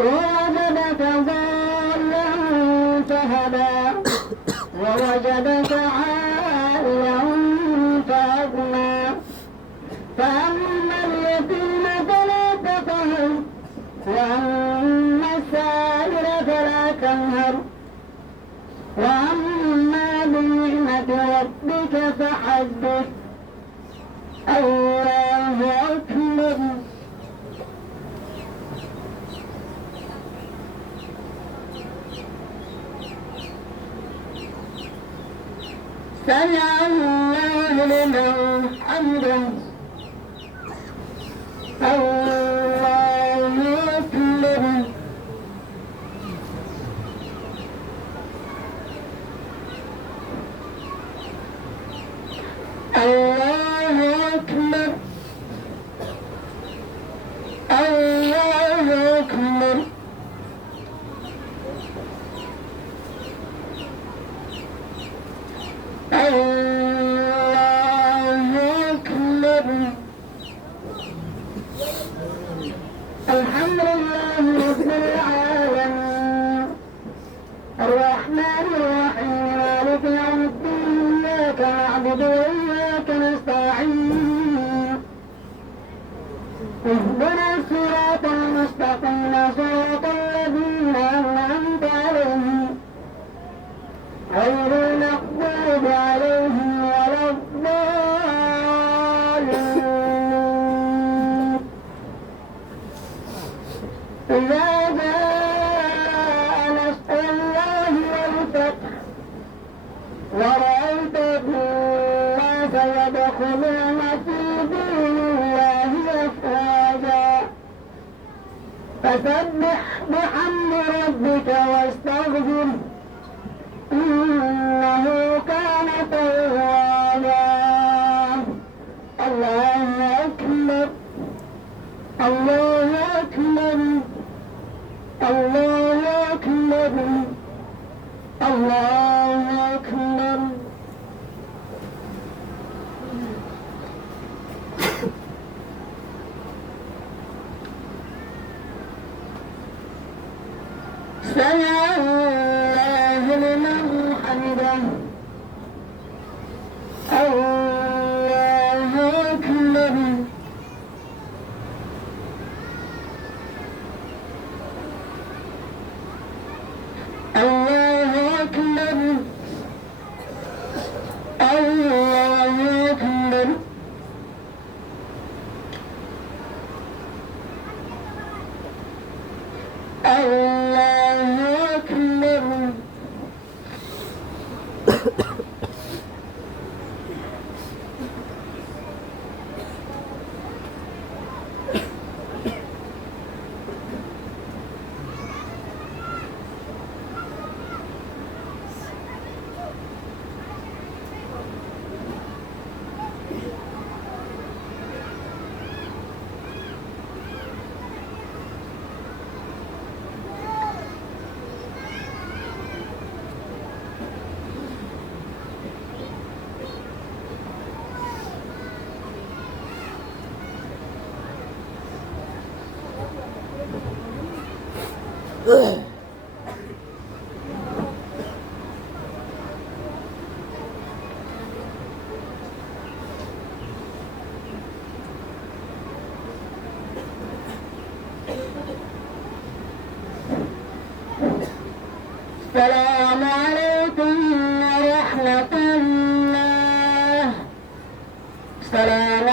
ووجدك ضالا فهدى ووجدك عائلا فأغنى فأما اليتيم فلا تقهر وأما السائل فلا تنهر وأما بنعمة ربك فحدث. الله أكبر. سمع الله لمن حمده. الله أكبر. الله أكبر. الله أكبر. الله أكبر. الحمد لله رب العالمين الرحمن الرحيم مالك يوم الدين إياك نعبد وإياك نستعين اهدنا الصراط المستقيم صراط الذين أنعمت عليهم غير المغضوب عليهم ولا الضالين. إذا جاء نصر الله والفتح ورأيت الناس يدخلون في دين الله أفواجا فسبح بحمد ربك واستغفره إنه كان توابا. الله أكبر. الله أكبر. الله أكبر. الله أكبر. سمع الله لمن حمده. الله أكبر. الله أكبر. الله أكبر. الله أكبر. السلام عليكم ورحمة الله. السلام